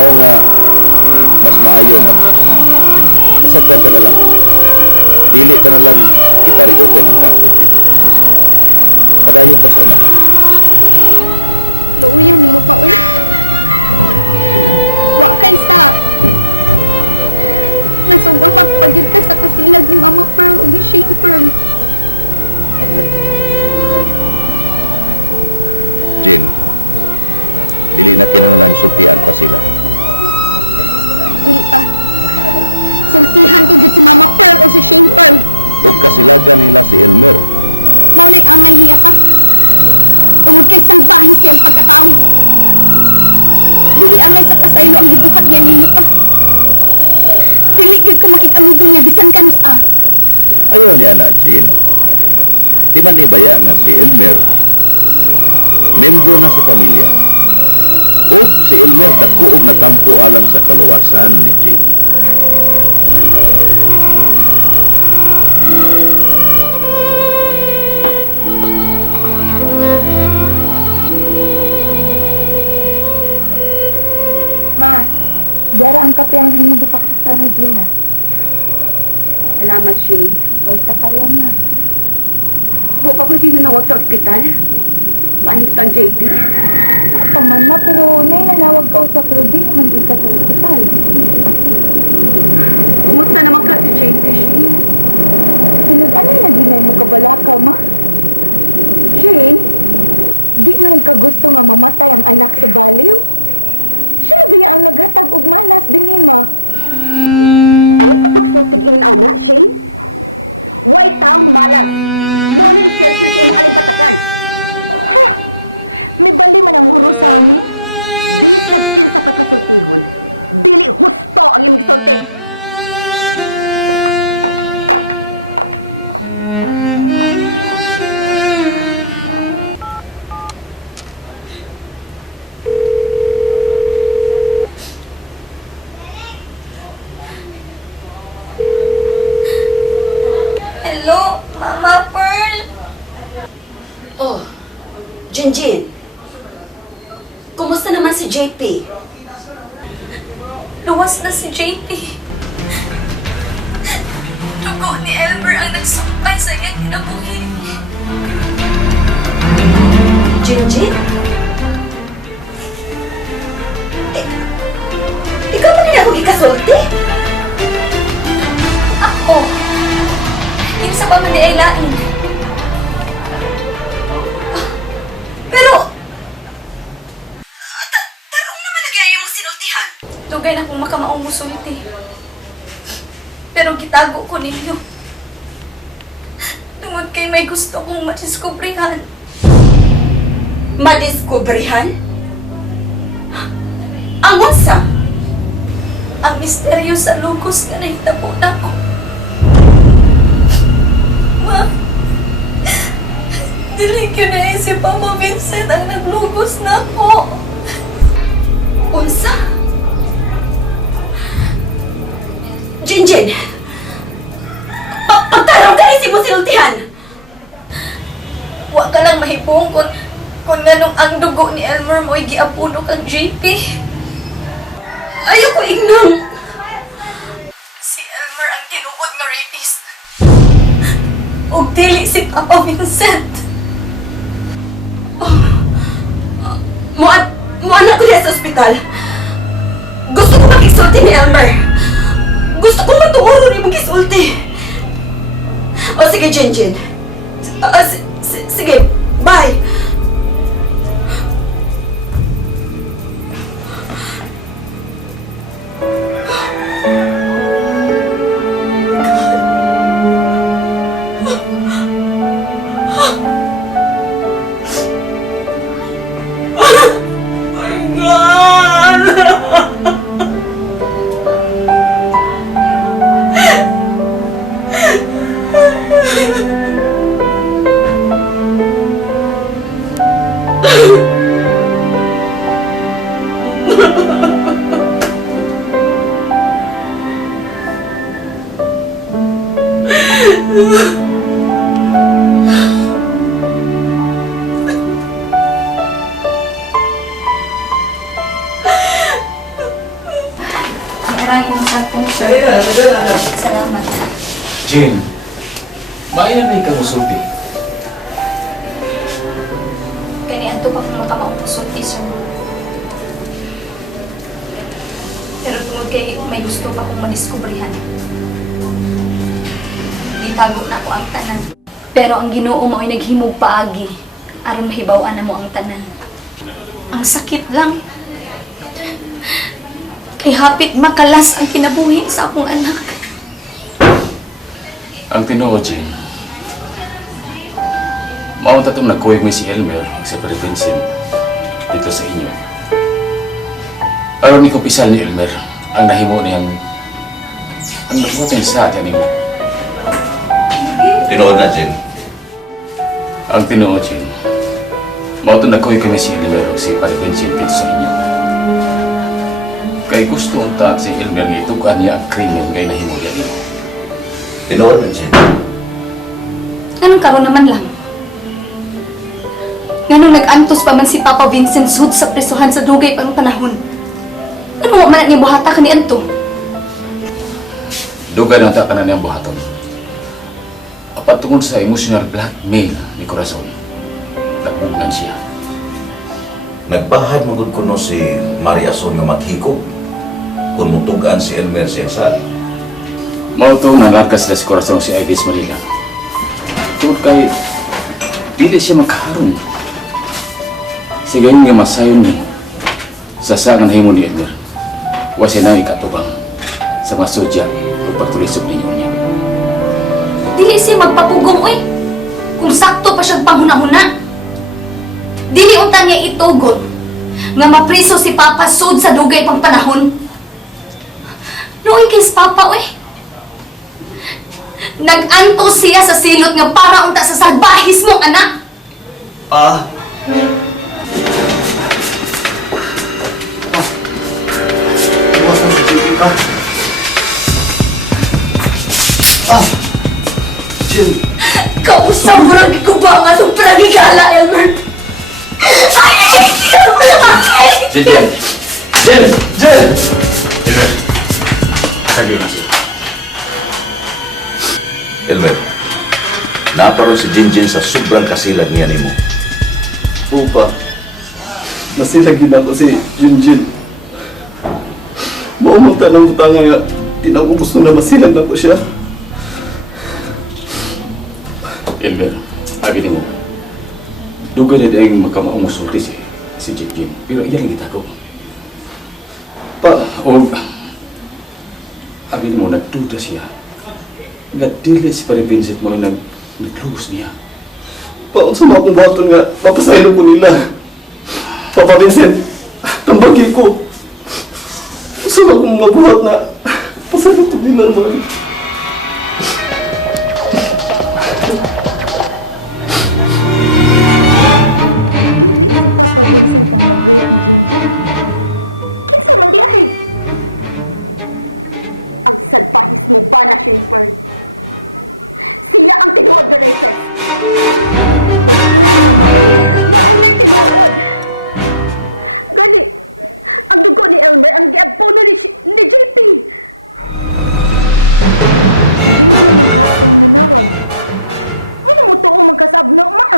Mao nga mas maayo nga pasagdan ta na lang. Dili ta na lang ipari-open ang kaso, Jin. Padayon ka sa unahan. Luuyan ni mo pa, uy. Wa kay sa nasugang magpagyud ka sa kasilag ni Mama Pearl o ni Shane Pearl. Jin, dili na kinahanglan sultian pa sila. Dili pa. Sultihan ko gid si Mama Pearl o si Shane Pearl. Ug kasilagan nila si Elmer. Mao na'y angay niya pa. Tungod kay salbahe siyang pagkatao. Dili angay sa pasaylo ang gibuhat niya nimo pa. Dili gid ko makikamigo niya bisan kanus ah. Ayaw ni Ana, Jin. Di man ibaya nga si Elmer membro na sa pamilya. Ug si Elmer dako og natampo alang sa kaluwasan ni JP. Ma, dara ang kape ang himo gipakita ni Gina. Salamat, Shane. O isa pa yan na. Huwag ka ba tinanawag sa ospital? Pahit kang JP. Ato man ma, pero nanawag ka usap pero di naman di ka sa ospital. Kumusta naman ka si JP, Shane? Pinag-anay na ginay mo kabalaka, ma? Shane? Di naman ka gusto nga mamatay ang anak sa baliw? Siya biya ang naghatag og malas din ni ma. Ay, kapagsultig ingin ana, Shane? White town malas. Mo ni iselsil sa imong alimpatakan. Ha? May bali man ang huro sa hangin? Bisag kin sa papasultihon. Dili husto ang imong gisulti. Hello, Mama Pearl. Oh, Jinjin. Kumusta naman si JP? Luwas na si JP. Dugo ni Elmer ang nagsumpay sa iyang kinabuhi. Jinjin? Ikaw ba nila ako ikasulti? Ako. Kinsa ba man di ay lain? Pero, tarong naman nagyaya mong sinultihan. Dugay na kung makamaong musulti. Pero gitago ko ninyo. Tungod kay may gusto kong madiskubrihan. Madiskubrihan? Ang unsa? Ang misteryo sa lugos nga nahitabo na ko. Ma, dili ko naisip ang Mama Vincent ang naglugos na ko. Unsa? Jinjin! Pagtarong ka rin si mo sinultihan! Wa ka lang mahipong kung nganong ang dugo ni Elmer mo'y giapuno kang JP. Ayoko ignang! Si Elmer ang tinuod nga rapist. Ug dili si Papa Vincent. Muanak ko niya sa ospital. Gusto ko mag-isulti ni Elmer. Gusto ko matuuro ni mag-isulti. O sige, Jinjin. Sige, bye. Salamat. Jane, maayon na ikaw musulti. Ganyan to pa kung makakaupusot sir. Pero tulad kayo, may gusto pa akong madiskubrihan. Itago na ako ang tanan. Pero ang Ginoo mo ay naghimog paagi aron mahibaw-an na mo ang tanan. Ang sakit lang. Kay hapit makalas ang kinabuhi sa akong anak. Ang tinuod, Jane, maunta itong nagkuwig mo si Elmer sa Vincent dito sa inyo. Aron ni pisal ni Elmer ang nahimo niyang ang nagbuting sa atin mo. Tinood na, Jen. Ang tinuod, Jane, maunta nagkuwig kami si Elmer o si Vincent dito sa inyo. Kay gusto unta si Elmer nga itugan niya ang krimen kay nahimo niya niya. Tinood na, Jen. Anong karon naman lang? Ganun nag-antos pa man si Papa Vincent sud sa prisuhan sa dugay pa nung panahon. Ano wa man niya buhata ka ni Anto? Dugay na ta ka na niyang buhaton. Apat tungod sa emotional blackmail ni Corazon, nagbugan siya. Nagbahad mo gud kuno si Maria Son nga maghikog kung mutugaan si Elmer siya sad. Mao to nangakas na si Corazon si Aigis Manila. Tungod kay dili siya makaharong. Sige nga masayon niya sa sangan himo ni Elmer. Wa siya na ikatubang sa mga sudya o pagtulisog ninyo niya. Dili siya magpapugong oy. Kung sakto pa siyang panghuna-huna. Dili utang niya itugon nga mapriso si Papa sud sa dugay pang panahon. Luoy kay si Papa oy. Nag-antos siya sa silot nga para unta sa salbahis mong anak. Jim! Kausap mo lang ikubangan ng pranigala, Elmer. Jen! Jen! Jen! Jen! Elmer, sabi na siya. Elmer, naparoon si Jinjin sa sobrang kasilag niya nimo. Upa, nasilagin ako si Jinjin. Maumagta ng utanga nga, di na ko gusto na masilag na ko siya. Elmer, abi mo. Dugay na dahil magkamaumusulti si Jinjin. Pero iyan kita ko. O, abi mo, nagduda siya. Nagdili si Pare Vincent mo yung nag-lose niya. Paon sa mga kumbaton nga, papasaylo ko nila. Papa Vincent, tambagi ko. Gusto na akong mabuhat na pasaylo ko nila man. Dili si Papa Vincent ang nag-rape ni Jinjin. Kinsa man di ay? Ang salbahis mo ba na, Schaefer? Sila ang tinuod na rapist. Pagsuy, Mama, oy. Maunay tinuod. Gani, ang dugo ni Elmer ang giapono ni JP. Si Jinjin ang katong nanawag. Ano mo to magkasabno, ma?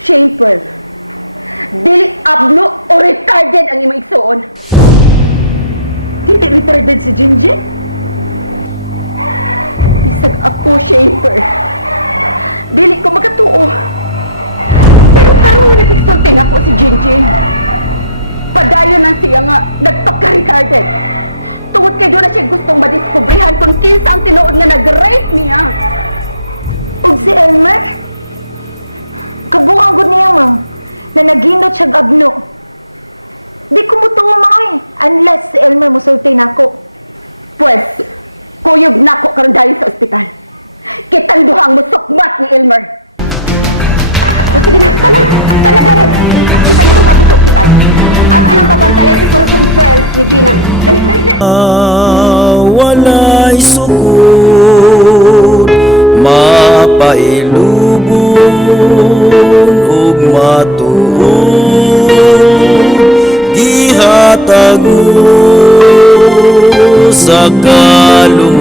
Schaefer, dili abno o retarded ang imong igsuon. Dili retarded si Jinjin? Bisag ako, Schaefer. Dili ko magatuo. Pero karon nagigsulti ako si Jinjin. Padayon lang siya nga nagpaka-retarded. Tungod kay doon na siya gustong madiskubrihan kung kinsa ang tinuod nga nag-rape niya. Ug si Elmer? Kabuang gud niya, ma'am, na naghindot siyang abno. Di ko mutuo, ma'am, unless si Elmer musulti nako. Pues, kuyog na ko karon dayon sa ospital. Kitang duhang musukmat ni Elmer. O sige na, sana tayo. Kita nyo mag sa ospital. At anong pabantayan si Corazon Pearl ni Gina. Dali. Walay sukod, mapailubon ug matuod, gihatag mo sa kalungan.